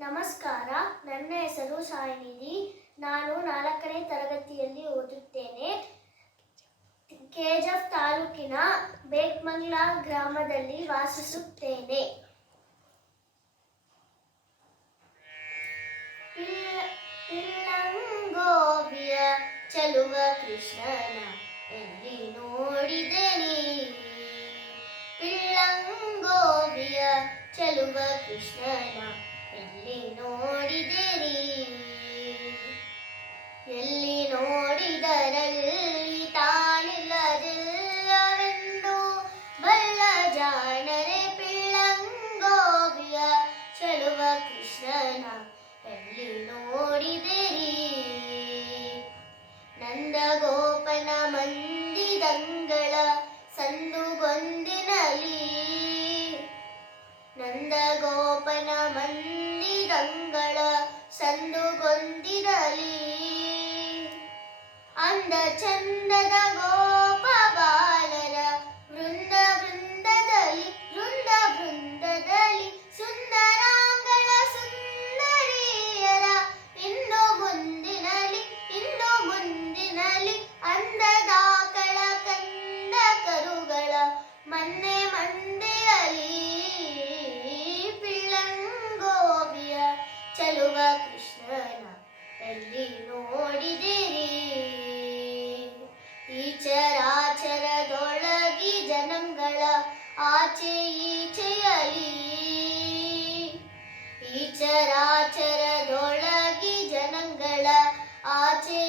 ನಮಸ್ಕಾರ. ನನ್ನ ಹೆಸರು ಸಾಯಿನಿಧಿ. ನಾನು ನಾಲ್ಕನೇ ತರಗತಿಯಲ್ಲಿ ಓದುತ್ತೇನೆ. ಕೆಜಫ್ ತಾಲೂಕಿನ ಬೇಕ್ಮಂಗ್ಲಾ ಗ್ರಾಮದಲ್ಲಿ ವಾಸಿಸುತ್ತೇನೆ. ಪಿಳ್ಳಂಗೋವಿಯ ಚಲುವ ಕೃಷ್ಣನ ಎಲ್ಲಿ ನೋಡಿದೆ ನೀ ಚಲುವ ಕೃಷ್ಣನ ಎಲ್ಲಿ ನೋಡಿದಿರಿ? ಎಲ್ಲಿ ನೋಡಿದರಲ್ಲಿ ತಾನಿಲ್ಲದಿಲ್ಲವೆಂದು ಬಲ್ಲ ಜಾಣರೆ ಪಿಳ್ಳಂಗೋವಿಯ ಚಲುವ ಕೃಷ್ಣನ ಎಲ್ಲಿ ನೋಡಿದಿರಿ? ನಂದಗೋಪನ ಮಂದಿದಂಗಳ ಸಂದುಗೊಂದಿನಲಿ ನಂದಗೋಪನ ಮಂದಿದಂಗಳ ಸಂದುಗೊಂದಿರಲಿ. ಅಂದ ಚಂದದ ಗೋಪ ಆಚೆ ಈಚೆಯಲಿ ಈಚರಾಚರದೊಳಗಿ ಜನಗಳ ಆಚೆ